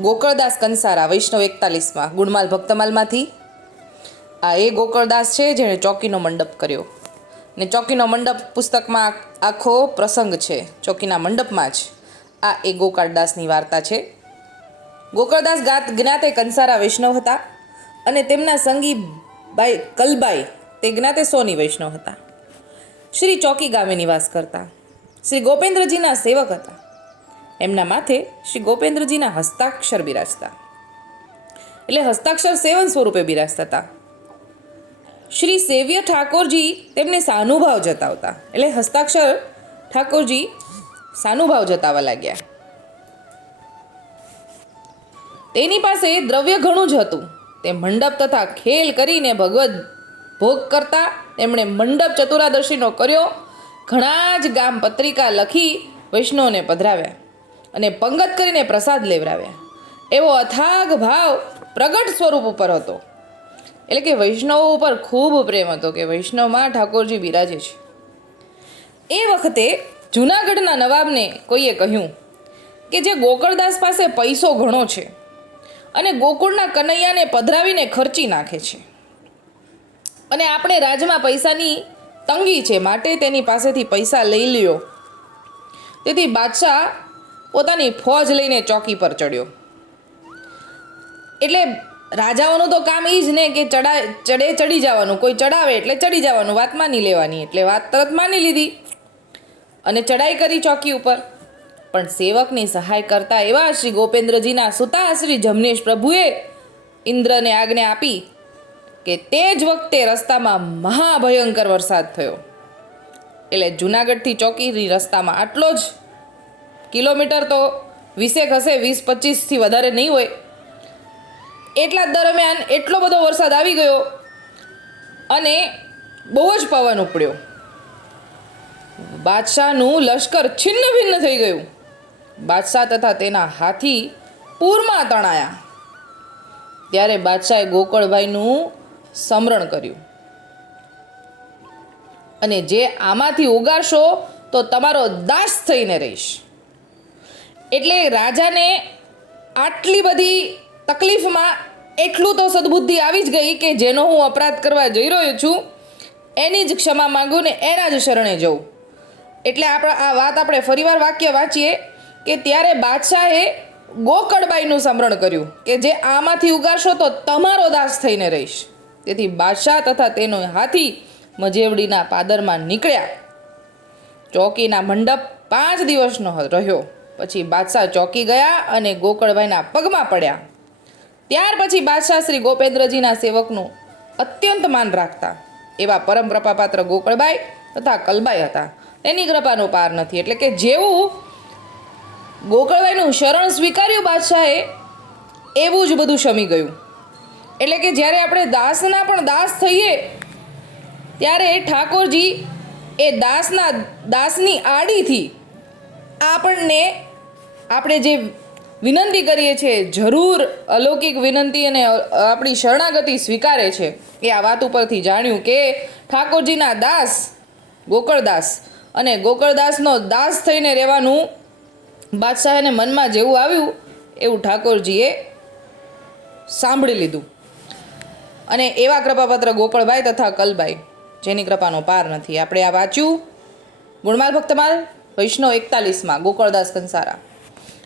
ગોકળદાસ કંસારા, વૈષ્ણવ એકતાલીસમાં, ગુણમાલ ભક્તમાલમાંથી. આ એ ગોકળદાસ છે જેણે ચોકીનો મંડપ કર્યો. ને ચોકીનો મંડપ પુસ્તકમાં આખો પ્રસંગ છે, ચોકીના મંડપમાં જ. આ એ ગોકળદાસની વાર્તા છે. ગોકળદાસ ગાત જ્ઞાતે કંસારા વૈષ્ણવ હતા અને તેમના સંગી બાઈ કલબાઈ તે જ્ઞાતે સોની વૈષ્ણવ હતા. શ્રી ચોકી ગામે નિવાસ કરતા. શ્રી ગોપેન્દ્રજીના સેવક હતા. એમના માથે શ્રી ગોપેન્દ્રજીના હસ્તાક્ષર બિરાજતા. એટલે હસ્તાક્ષર સેવન સ્વરૂપે બિરાજતા હતા. શ્રી સેવ્ય ઠાકોરજી તેમને સાનુભાવ જતાવતા. એટલે હસ્તાક્ષર ઠાકોરજી સાનુભાવ જતાવા લાગ્યા. તેની પાસે દ્રવ્ય ઘણું જ હતું. તે મંડપ તથા ખેલ કરીને ભગવદ્ ભોગ કરતા તેમણે મંડપ ચતુરાદર્શીનો કર્યો. ઘણા જ ગામ પત્રિકા લખી વૈષ્ણવને પધરાવ્યા. અને પંગત કરીને પ્રસાદ લેવડાવ્યા એવો અથાગ ભાવ પ્રગટ સ્વરૂપ ઉપર હતો. એટલે કે વૈષ્ણવો ઉપર ખૂબ પ્રેમ હતો કે વૈષ્ણવમાં ઠાકોરજી બિરાજે છે. એ વખતે જૂનાગઢના નવાબને કોઈએ કહ્યું કે જે ગોકળદાસ પાસે પૈસો ઘણો છે અને ગોકુળના કનૈયાને પધરાવીને ખર્ચી નાખે છે. અને આપણે રાજમાં પૈસાની તંગી છે, માટે તેની પાસેથી પૈસા લઈ લ્યો. તેથી બાદશાહ પોતાની ફોજ લઈને ચોકી પર ચડ્યો. એટલે રાજાઓનું તો કામ એ જ ને કે ચડા, ચડે ચડી જવાનું. કોઈ ચડાવે એટલે ચડી જવાનું. વાત માની લેવાની. એટલે વાત તરત માની લીધી. અને ચડાઈ કરી ચોકી ઉપર. પણ સેવકની સહાય કરતા એવા શ્રી ગોપેન્દ્રજીના સુતા શ્રી જમનેશ પ્રભુએ ઇન્દ્રને આજ્ઞા આપી કે તે જ વખતે રસ્તામાં મહાભયંકર વરસાદ થયો. એટલે જુનાગઢથી ચોકીની રસ્તામાં આટલો જ કિલોમીટર તો વીસેક હશે, વીસ પચીસથી વધારે નહીં હોય. એટલા દરમિયાન એટલો બધો વરસાદ આવી ગયો અને બહુ જ પવન ઉપડ્યો. બાદશાહનું લશ્કર છિન્ન ભિન્ન થઈ ગયું. બાદશાહ તથા તેના હાથી પૂરમાં તણાયા. ત્યારે બાદશાહે ગોકળભાઈનું સમરણ કર્યું. અને જે આમાંથી ઉગાડશો તો તમારો દાસ થઈને રહીશ. એટલે રાજાને આટલી બધી તકલીફમાં એટલું તો સદબુદ્ધિ આવી જ ગઈ કે જેનો હું અપરાધ કરવા જઈ રહ્યો છું, એની જ ક્ષમા માગું ને એના જ શરણે જઉં. એટલે આપણે, આ વાત આપણે ફરીવાર વાક્ય વાંચીએ કે ત્યારે બાદશાહે ગોકળબાઈનું સમરણ કર્યું કે જે આમાંથી ઉગારશો તો તમારો દાસ થઈને રહીશ. તેથી બાદશાહ તથા તેનો હાથી મજેવડીના પાદરમાં નીકળ્યા. ચોકીના મંડપ પાંચ દિવસનો રહ્યો. પછી બાદશાહ ચોકી ગયા અને ગોકળભાઈના પગમાં પડ્યા. ત્યાર પછી બાદશાહ શ્રી ગોપેન્દ્રજીના સેવકનું અત્યંત માન રાખતા. એવા પરમ કૃપાપાત્ર ગોકળબાઈ તથા કલબાઈ હતા. એની કૃપાનો પાર નથી. એટલે કે જેવું ગોકળબાઈનું શરણ સ્વીકાર્યું બાદશાહે, એવું જ બધું શમી ગયું. એટલે કે જ્યારે આપણે દાસના પણ દાસ થઈએ, ત્યારે ઠાકોરજી એ દાસના, દાસની આડીથી આપણને આપણે જે વિનંતી કરીએ છીએ, જરૂર અલૌકિક વિનંતી અને આપણી શરણાગતિ સ્વીકારે છે, એ આ વાત ઉપરથી જાણ્યું કે ઠાકોરજીના દાસ, ગોકળદાસ અને ગોકળદાસનો દાસ થઈને રહેવાનું બાદશાહને મનમાં જેવું આવ્યું, એવું ઠાકોરજીએ સાંભળી લીધું. અને એવા કૃપાપત્ર ગોકળભાઈ તથા કલબાઈ જેની કૃપાનો પાર નથી. આપણે આ વાંચ્યું. ગુણમાલ ભક્તમાલ, વૈષ્ણવ એકતાલીસમાં ગોકળદાસ કંસારા.